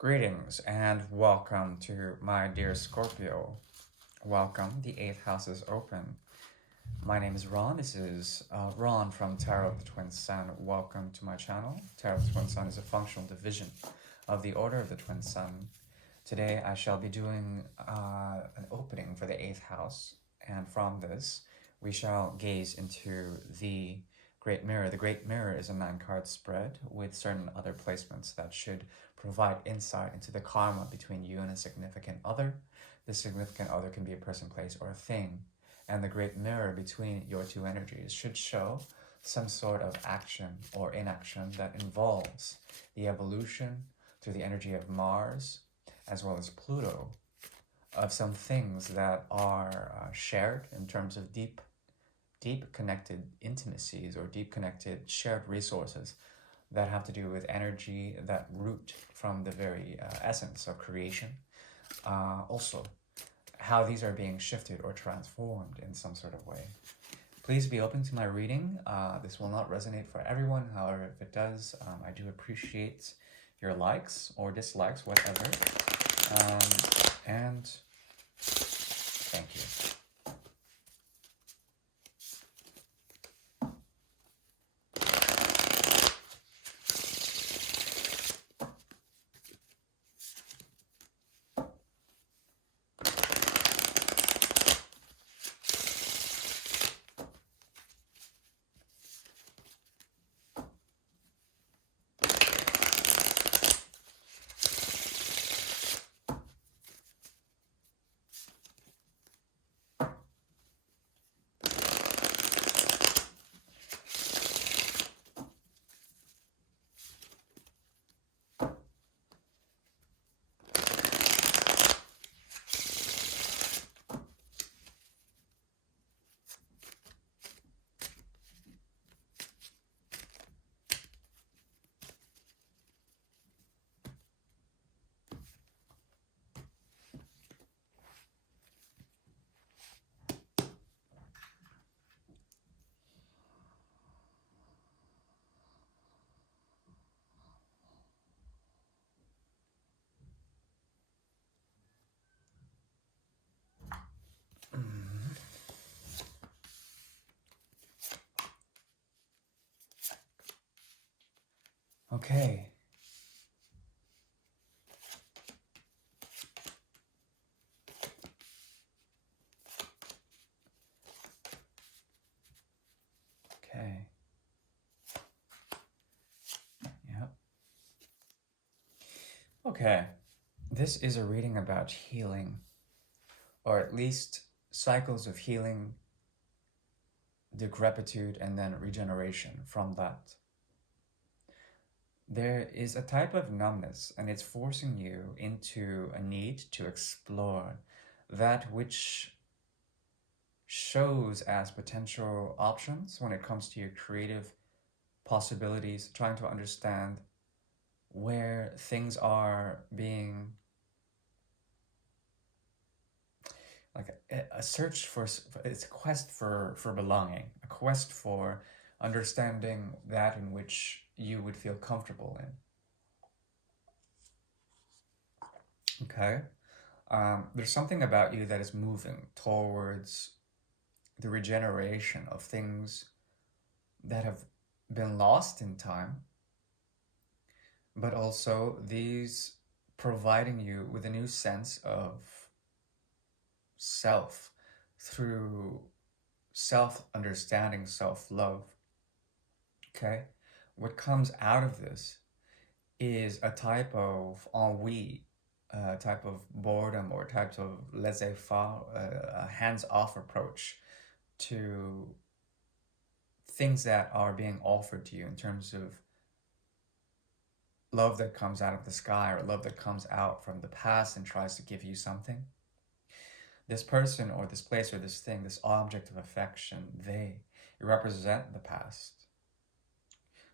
Greetings and welcome to my dear Scorpio. Welcome, the 8th house is open. My name is Ron. This is Ron from Tarot of the Twin Sun. Welcome to my channel. Tarot of the Twin Sun is a functional division of the Order of the Twin Sun. Today I shall be doing an opening for the 8th house, and from this we shall gaze into the Great Mirror. The Great Mirror is a 9-card spread with certain other placements that should provide insight into the karma between you and a significant other. The significant other can be a person, place, or a thing. And the Great Mirror between your two energies should show some sort of action or inaction that involves the evolution through the energy of Mars as well as Pluto of some things that are shared in terms of deep connected intimacies or deep connected shared resources that have to do with energy that root from the very essence of creation. Also, how these are being shifted or transformed in some sort of way. Please be open to my reading. This will not resonate for everyone. However, if it does, I do appreciate your likes or dislikes, whatever. And thank you. Okay. Okay. Yep. Okay. This is a reading about healing, or at least cycles of healing, decrepitude, and then regeneration from that. There is a type of numbness, and it's forcing you into a need to explore that which shows as potential options when it comes to your creative possibilities, trying to understand where things are being like a search for, it's a quest for belonging, a quest for understanding that in which you would feel comfortable in. Okay. There's something about you that is moving towards the regeneration of things that have been lost in time, but also these providing you with a new sense of self through self-understanding, self-love. Okay? What comes out of this is a type of ennui, a type of boredom, or types of laissez-faire, a hands-off approach to things that are being offered to you in terms of love that comes out of the sky or love that comes out from the past and tries to give you something. This person or this place or this thing, this object of affection, they represent the past.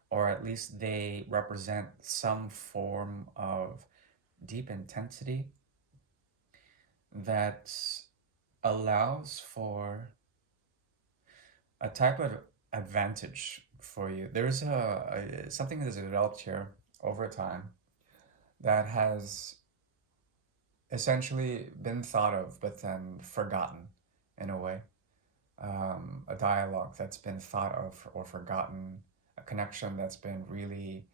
Or at least they represent some form of deep intensity that allows for a type of advantage for you. There's something that has developed here over time that has essentially been thought of but then forgotten in a way. A dialogue that's been thought of or forgotten, a connection that's been really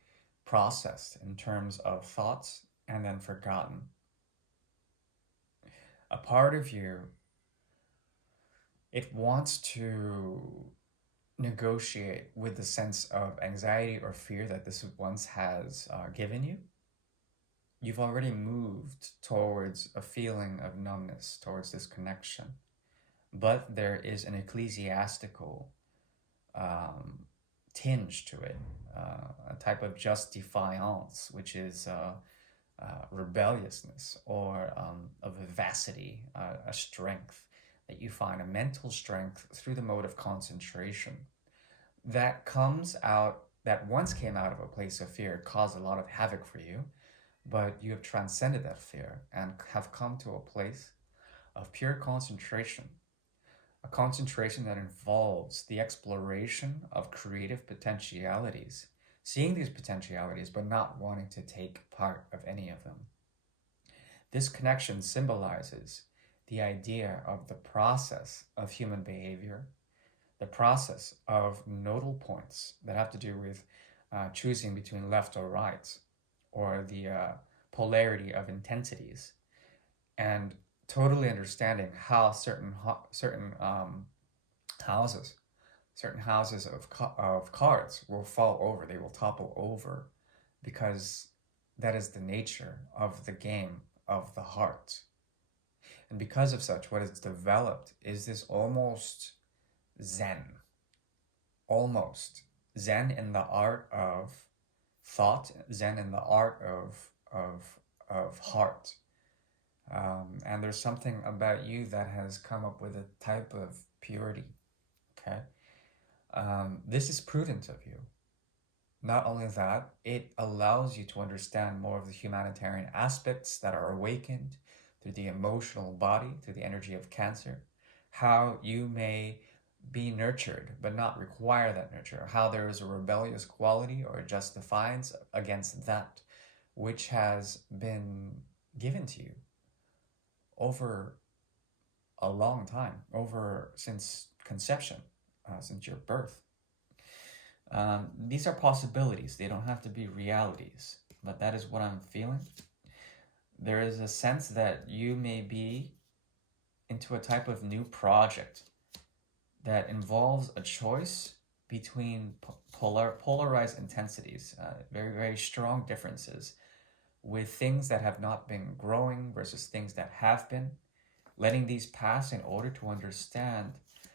processed in terms of thoughts and then forgotten. A part of you, it wants to negotiate with the sense of anxiety or fear that this once has given you. You've already moved towards a feeling of numbness, towards this connection. But there is an ecclesiastical um, tinge to it, a type of justifiance, which is rebelliousness or a vivacity, a strength that you find, a mental strength through the mode of concentration that comes out, that once came out of a place of fear, caused a lot of havoc for you, but you have transcended that fear and have come to a place of pure concentration, a concentration that involves the exploration of creative potentialities, seeing these potentialities but not wanting to take part of any of them. This connection symbolizes the idea of the process of human behavior, the process of nodal points that have to do with choosing between left or right, or the polarity of intensities, and totally understanding how houses, certain houses of cards will fall over, they will topple over, because that is the nature of the game of the heart. And because of such, what is developed is this Zen, almost Zen in the art of thought, Zen in the art of heart. And there's something about you that has come up with a type of purity. Okay, this is prudent of you. Not only that, it allows you to understand more of the humanitarian aspects that are awakened through the emotional body, through the energy of Cancer, how you may be nurtured but not require that nurture, how there is a rebellious quality or a just defiance against that which has been given to you over a long time, over since conception, since your birth. These are possibilities. They don't have to be realities, but that is what I'm feeling. There is a sense that you may be into a type of new project that involves a choice between polarized intensities, very, very strong differences with things that have not been growing versus things that have been, letting these pass in order to understand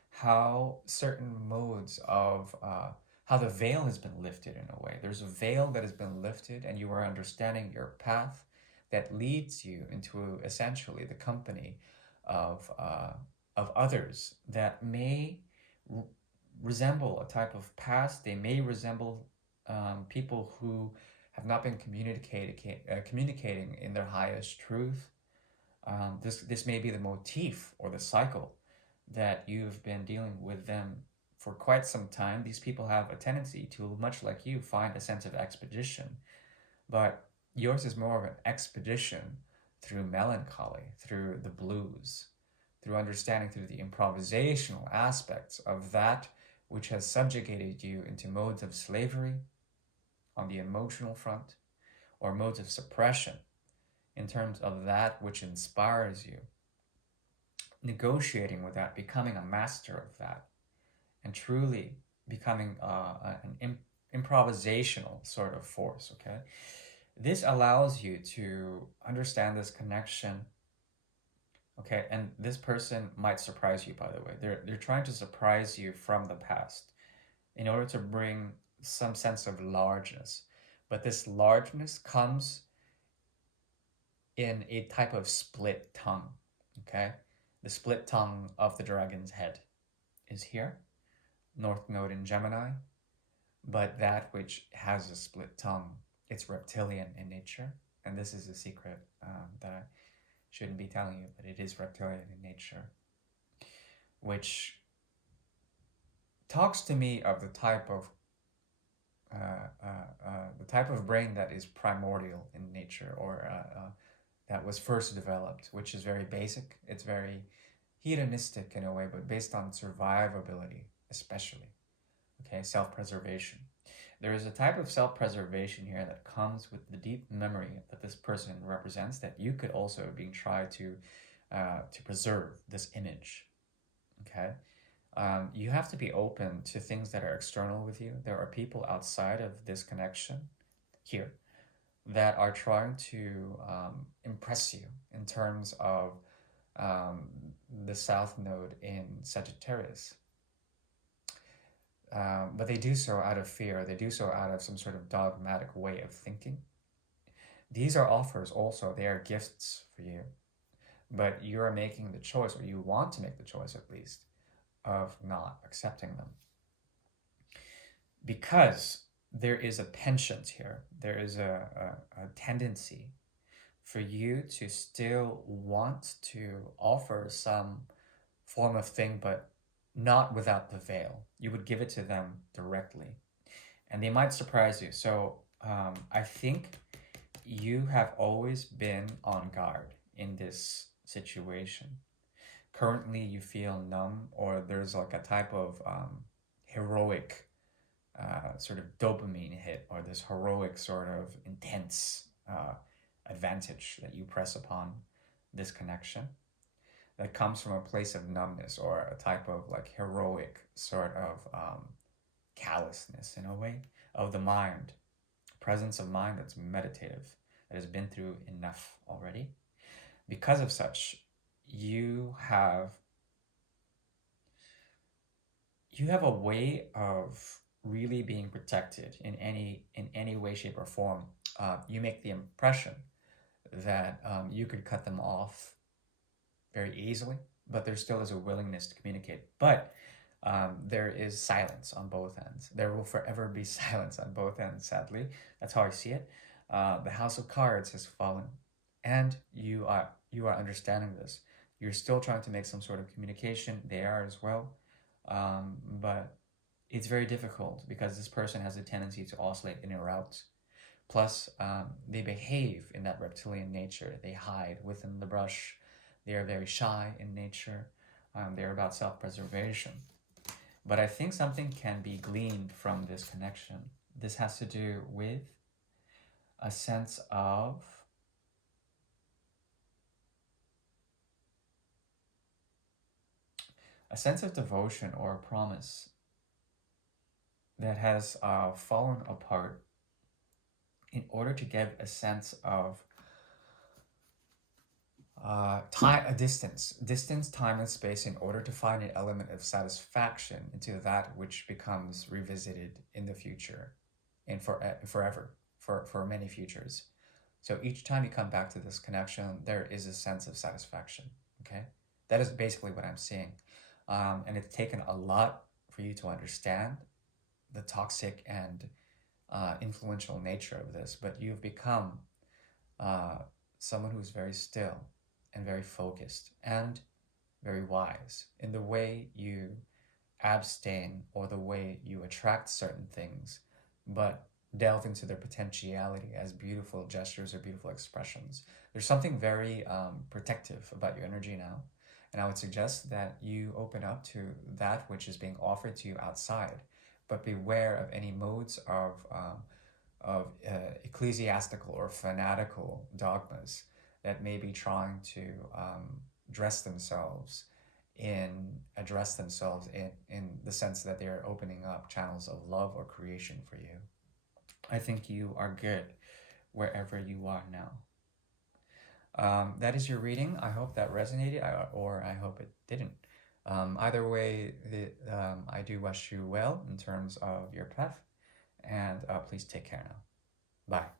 how certain modes of how the veil has been lifted in a way. There's a veil that has been lifted, and you are understanding your path that leads you into essentially the company of others that may resemble a type of past. They may resemble people who have not been communicating in their highest truth. This may be the motif or the cycle that you've been dealing with them for quite some time. These people have a tendency to, much like you, find a sense of expedition, but yours is more of an expedition through melancholy, through the blues, through understanding, through the improvisational aspects of that which has subjugated you into modes of slavery on the emotional front, or modes of suppression in terms of that which inspires you. Negotiating with that, becoming a master of that, and truly becoming an improvisational sort of force, okay? This allows you to understand this connection, okay? And this person might surprise you, by the way. They're trying to surprise you from the past in order to bring some sense of largeness. But this largeness comes in a type of split tongue, okay? The split tongue of the dragon's head is here, North Node in Gemini, but that which has a split tongue, it's reptilian in nature. And this is a secret that I shouldn't be telling you, but it is reptilian in nature, which talks to me of the type of the type of brain that is primordial in nature, or that was first developed, which is very basic. It's very hedonistic in a way, but based on survivability, especially. Okay, self-preservation. There is a type of self-preservation here that comes with the deep memory that this person represents, that you could also be try to preserve this image. Okay, you have to be open to things that are external with you. There are people outside of this connection here that are trying to impress you in terms of um, the South Node in Sagittarius. But they do so out of fear. They do so out of some sort of dogmatic way of thinking. These are offers also. They are gifts for you. But you are making the choice, or you want to make the choice at least, of not accepting them. Because there is a penchant here, there is a tendency for you to still want to offer some form of thing, but not without the veil. You would give it to them directly, and they might surprise you. So I think you have always been on guard in this situation. Currently, you feel numb, or there's like a type of heroic sort of dopamine hit, or this heroic sort of intense advantage that you press upon this connection, that comes from a place of numbness, or a type of like heroic sort of callousness in a way of the mind, presence of mind that's meditative, that has been through enough already. Because of such, you have a way of really being protected in any way, shape, or form. You make the impression that you could cut them off very easily, but there still is a willingness to communicate. But there is silence on both ends. There will forever be silence on both ends, sadly. That's how I see it. The House of Cards has fallen, and you are understanding this. You're still trying to make some sort of communication. They are as well. But it's very difficult because this person has a tendency to oscillate in or out. Plus, they behave in that reptilian nature. They hide within the brush. They are very shy in nature. They're about self-preservation. But I think something can be gleaned from this connection. This has to do with a sense of devotion, or a promise that has fallen apart in order to give a sense of distance, time, and space, in order to find an element of satisfaction into that which becomes revisited in the future, and forever, for many futures. So each time you come back to this connection, there is a sense of satisfaction. Okay, that is basically what I'm seeing, and it's taken a lot for you to understand the toxic and influential nature of this, but you've become someone who's very still and very focused and very wise in the way you abstain, or the way you attract certain things, but delve into their potentiality as beautiful gestures or beautiful expressions. There's something very protective about your energy now, and I would suggest that you open up to that which is being offered to you outside, but beware of any modes of ecclesiastical or fanatical dogmas that may be trying to address themselves in the sense that they are opening up channels of love or creation for you. I think you are good wherever you are now. That is your reading. I hope that resonated, or I hope it didn't. Either way, I do wish you well in terms of your path, and please take care now. Bye.